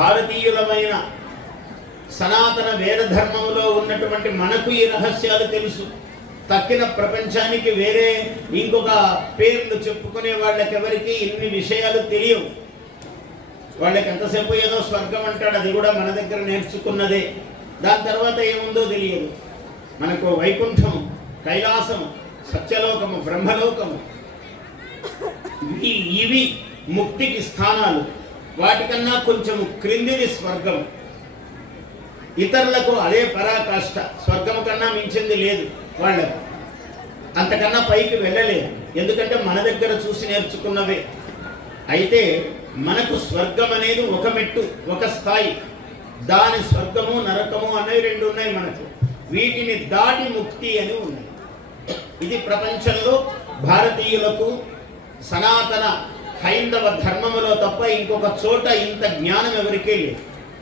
భారతీయులమైన సనాతన వేద ధర్మంలో ఉన్నటువంటి మనకు ఈ రహస్యాలు తెలుసు. తక్కిన ప్రపంచానికి వేరే ఇంకొక పేర్లు చెప్పుకునే వాళ్ళకెవరికి ఇన్ని విషయాలు తెలియవు. వాళ్ళకి ఎంతసేపు ఏదో స్వర్గం అంటాడు, అది కూడా మన దగ్గర నేర్చుకున్నదే. దాని తర్వాత ఏముందో తెలియదు. మనకు వైకుంఠము, కైలాసము, సత్యలోకము, బ్రహ్మలోకము, ఇవి ముక్తికి స్థానాలు. వాటికన్నా కొంచెం క్రిందిది స్వర్గం. ఇతరులకు అదే పరాకాష్ట. స్వర్గం కన్నా మించింది లేదు వాళ్ళకు. అంతకన్నా పైకి వెళ్ళలేదు, ఎందుకంటే మన దగ్గర చూసి నేర్చుకున్నవే. అయితే మనకు స్వర్గం అనేది ఒక మెట్టు, ఒక స్థాయి. దాని స్వర్గము నరకము అనేవి రెండు ఉన్నాయి మనకు. వీటిని దాటి ముక్తి అని ఉన్నాయి. ఇది ప్రపంచంలో భారతీయులకు సనాతన హైందవ ధర్మములో తప్ప ఇంకొక చోట ఇంత జ్ఞానం ఎవరికే లేదు.